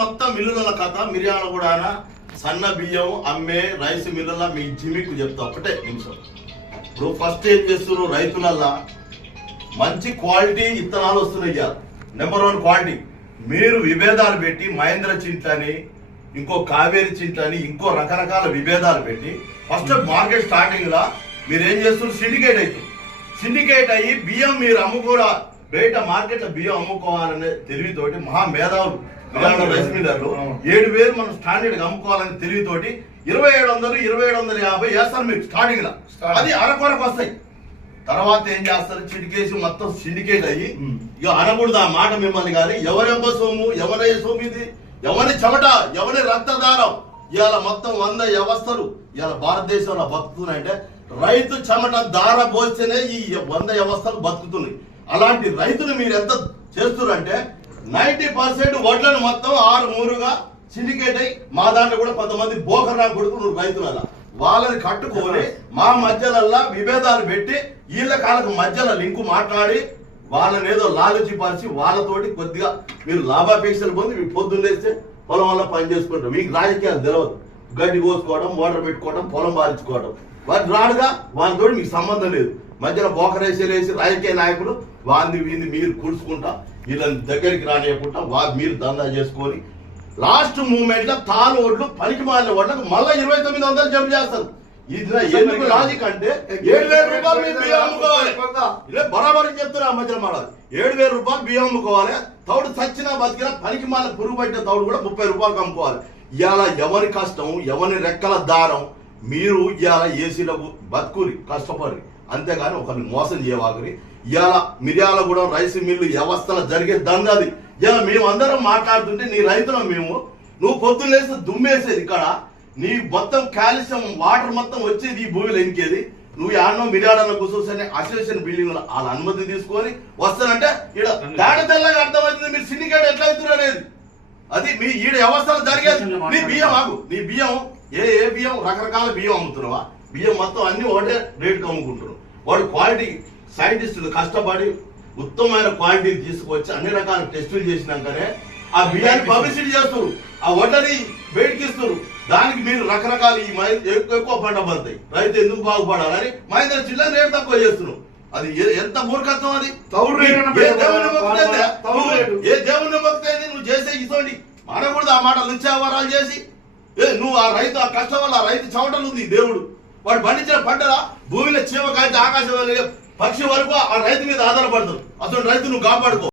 మొత్తం మిల్లుల కథ మిర్యాల కూడా సన్న బియ్యం అమ్మే రైస్ మిల్లుల మీ జిమికు చెప్తా. ఒకటే నిమిషం. ఇప్పుడు ఫస్ట్ ఏం చేస్తున్నారు రైతులల్లా? మంచి క్వాలిటీ ఇత్తనాలు వస్తున్నాయి నెంబర్ వన్ క్వాలిటీ. మీరు విభేదాలు పెట్టి మహేంద్ర చింతని ఇంకో కావేరి చింతని ఇంకో రకరకాల విభేదాలు పెట్టి ఫస్ట్ మార్కెట్ స్టార్టింగ్ లా మీరు ఏం చేస్తున్నారు సిండికేట్ అవుతుంది సిండికేట్ అయ్యి బియ్యం మీరు అమ్ముకోరా బయట మార్కెట్లో బియ్యం అమ్ముకోవాలనే తెలివితోటి మహా మేధావులు విరాళ రైస్ మిల్లర్లు ఏడు వేలు మనం స్టాండర్డ్గా అమ్ముకోవాలని తెలివితోటి ఇరవై ఏడు వందలు ఇరవై ఏడు వందల యాభై వేస్తారు మీకు స్టార్టింగ్. లో. అది అరకొరకు వస్తాయి. తర్వాత ఏం చేస్తారు? చిటికేసి మొత్తం సిండికేట్ అయ్యి. ఇక అనకూడదు ఆ మాట మిమ్మల్ని కానీ ఎవరెంబ సొమ్ము ఎవరి సొమ్ము ఇది ఎవరి చెమట ఎవరి రక్తదారం ఇవాళ మొత్తం వంద వ్యవస్థలు ఇవాళ భారతదేశంలో బతుకుతున్నాయంటే రైతు చెమట దార పోస్తేనే ఈ వంద వ్యవస్థలు బతుకుతున్నాయి. అలాంటి రైతులు మీరు ఎంత చేస్తున్నారంటే నైన్టీ పర్సెంట్ వడ్లను మొత్తం ఆరు మూరుగా సిండికేట్ అయ్యి మా దాంట్లో కూడా కొంతమంది బోకర్రా కొడుకులు రైతుల వాళ్ళని కట్టుకొని మా మధ్యలల్లా విభేదాలు పెట్టి వీళ్ళ కాళ్ళకు మధ్యలో లింకు మాట్లాడి వాళ్ళని ఏదో లాలచి పరిచి వాళ్ళతోటి కొద్దిగా మీరు లాభాపేక్షలు పొంది మీరు పొద్దున్నేస్తే పొలం వల్ల పని చేసుకుంటారు మీకు రాజకీయాలు తెలియదు గడ్డి కోసుకోవడం మోటార్ పెట్టుకోవడం పొలం బాధించుకోవడం వాటి రాడుగా వాళ్ళతో మీకు సంబంధం లేదు. మధ్యలో బోకరేసీలు వేసి రాజకీయ నాయకులు వాంది వీంది మీరు కూర్చుకుంటా వీళ్ళని దగ్గరికి రానియకుండా వా మీరు దందా చేసుకొని లాస్ట్ మూమెంట్లో తాను ఓట్లు పనికి మారిన ఓట్లకు మళ్ళీ ఇరవై తొమ్మిది వందలు జమ చేస్తారు. ఇది ఎందుకు లాజిక్ అంటే ఏడు వేల రూపాయలు మీరు బియ్యం అమ్ముకోవాలి. ఇదే బరాబరి చెప్తున్నా ఆ మధ్యలో మాట ఏడు వేల రూపాయలు బియ్యం అమ్ముకోవాలి. తౌడు చచ్చినా బతికినా పనికి మాల పురుగు పట్టిన తౌడు కూడా ముప్పై రూపాయలకు అమ్ముకోవాలి. ఇవాళ ఎవరి కష్టం ఎవరి రెక్కల దారం మీరు ఇవాళ ఏసీలకు బతుకురి కష్టపడి. అంతేగాని ఒకరిని మోసం చేయవాకరి. ఇవాళ మిర్యాల కూడా రైస్ మిల్లు వ్యవస్థలో జరిగే దందాది ఇలా మేము అందరం మాట్లాడుతుంటే నీ రైతులం మేము. నువ్వు పొద్దున్న లేస్తే దుమ్మేసేది ఇక్కడ. నీ మొత్తం కాల్షియం వాటర్ మొత్తం వచ్చేది ఈ భూమిలో ఇంకేది. నువ్వు యాడనో మిర్యాడలో కూర్చొని అసోసియేషన్ బిల్డింగ్ వాళ్ళ అనుమతి తీసుకొని వస్తానంటే ఈడ తెల్లగా అర్థమవుతుంది మీరు సిండికేట్ ఎట్లా అవుతున్నారు అది మీ ఈడ వ్యవస్థలు జరిగేది. నీ బియ్యం ఆగు. నీ బియ్యం ఏ ఏ బియ్యం? రకరకాల బియ్యం అమ్ముతున్నావా? బియ్యం మొత్తం అన్ని ఒకటే రేటుకి అమ్ముకుంటున్నావు వాడు క్వాలిటీ సైంటిస్టులు కష్టపడి ఉత్తమమైన క్వాలిటీ తీసుకొచ్చి అన్ని రకాల టెస్టులు చేసినాకనే ఆ బియ్యాన్ని పబ్లిసిటీ చేస్తారు ఆ వడ్లని బయటకిస్తారు దానికి మీరు రకరకాల ఈ మై- ఎక్కువ ఎక్కువ పంట పడతాయి. రైతు ఎందుకు బాగుపడాలని మహేంద్ర జిల్లా రేటు తక్కువ చేస్తున్నావు అది ఎంత మూర్ఖత్వం అది? ఏ దేవుని మొక్కుతే నువ్వు చేసే ఇతోండి. అనకూడదు ఆ మాట లుచ్చావరాలు చేసి. ఏ నువ్వు ఆ రైతు ఆ కష్టం వల్ల ఆ రైతు చవటలు ఉంది దేవుడు. వాడు పండించిన పంటల భూమిలో చీమ కాల్చి ఆకాశం పక్షి వరకు ఆ రైతు మీద ఆధారపడదు అతను రైతును కాపాడుకో.